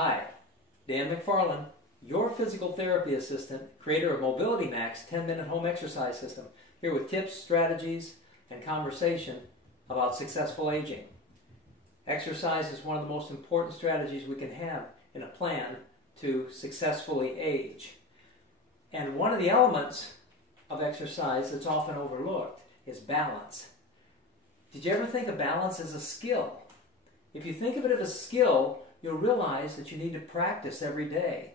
Hi, Dan McFarland, your physical therapy assistant, creator of Mobility Max 10-minute home exercise system, here with tips, strategies, and conversation about successful aging. Exercise is one of the most important strategies we can have in a plan to successfully age. And one of the elements of exercise that's often overlooked is balance. Did you ever think of balance as a skill? If you think of it as a skill, you'll realize that you need to practice every day.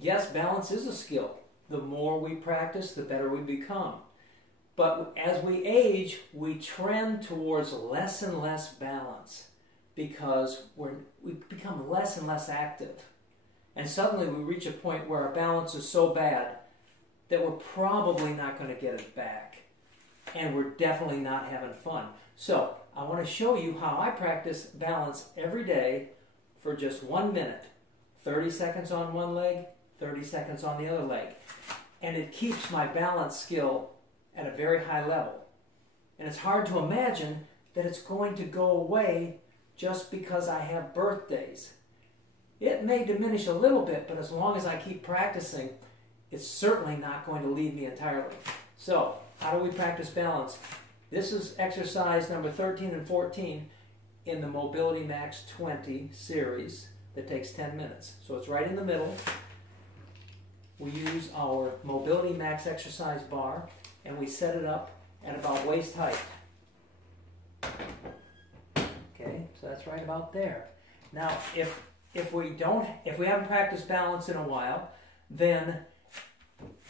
Yes, balance is a skill. The more we practice, the better we become. But as we age, we trend towards less and less balance because we become less and less active. And suddenly we reach a point where our balance is so bad that we're probably not going to get it back. And we're definitely not having fun. So I want to show you how I practice balance every day for just 1 minute. 30 seconds on one leg, 30 seconds on the other leg. And it keeps my balance skill at a very high level. And it's hard to imagine that it's going to go away just because I have birthdays. It may diminish a little bit, but as long as I keep practicing, it's certainly not going to leave me entirely. So, how do we practice balance? This is exercise number 13 and 14 in the Mobility Max 20 series that takes 10 minutes. So it's right in the middle. We use our Mobility Max exercise bar and we set it up at about waist height. Okay, so that's right about there. Now, if we haven't practiced balance in a while, then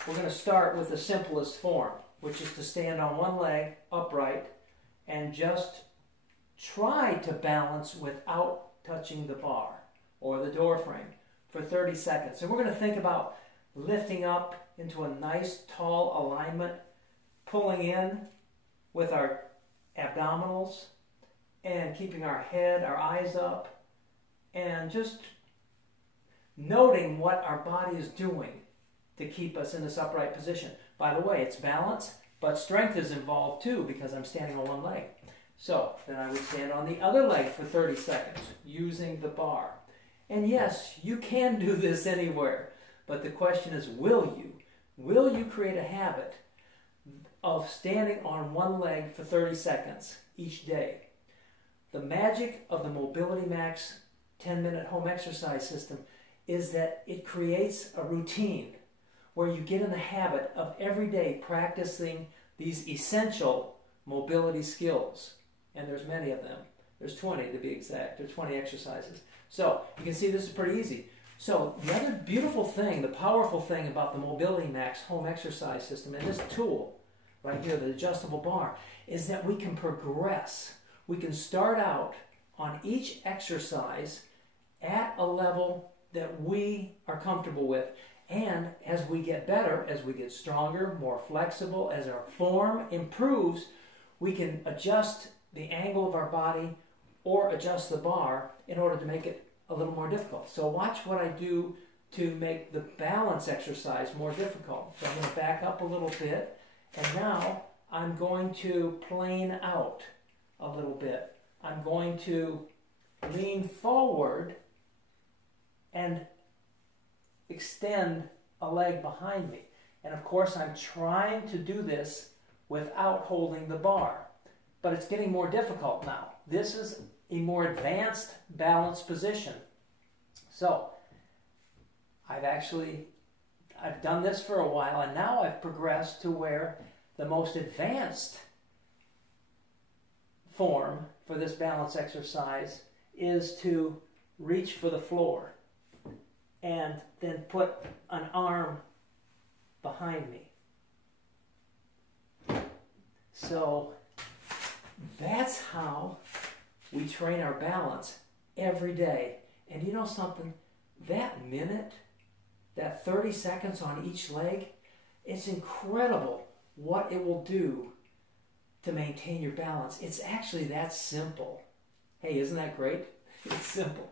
we're going to start with the simplest form, which is to stand on one leg upright and just try to balance without touching the bar or the door frame for 30 seconds. And we're going to think about lifting up into a nice tall alignment, pulling in with our abdominals and keeping our head, our eyes up, and just noting what our body is doing to keep us in this upright position. By the way, it's balance, but strength is involved too because I'm standing on one leg. So then I would stand on the other leg for 30 seconds using the bar. And yes, you can do this anywhere, but the question is, will you? Will you create a habit of standing on one leg for 30 seconds each day? The magic of the Mobility Max 10-minute home exercise system is that it creates a routine where you get in the habit of every day practicing these essential mobility skills. And there's many of them. There's 20 to be exact. There's 20 exercises. So you can see this is pretty easy. So the other beautiful thing, the powerful thing about the Mobility Max home exercise system and this tool right here, the adjustable bar, is that we can progress. We can start out on each exercise at a level that we are comfortable with. And as we get better, as we get stronger, more flexible, as our form improves, we can adjust the angle of our body or adjust the bar in order to make it a little more difficult. So watch what I do to make the balance exercise more difficult. So I'm going to back up a little bit, and now I'm going to plane out a little bit. I'm going to lean forward and extend a leg behind me. And of course I'm trying to do this without holding the bar. But it's getting more difficult now. This is a more advanced balance position. So I've done this for a while, and now I've progressed to where the most advanced form for this balance exercise is to reach for the floor and then put an arm behind me. So that's how we train our balance every day. And you know something? That minute, that 30 seconds on each leg, it's incredible what it will do to maintain your balance. It's actually that simple. Hey, isn't that great? It's simple.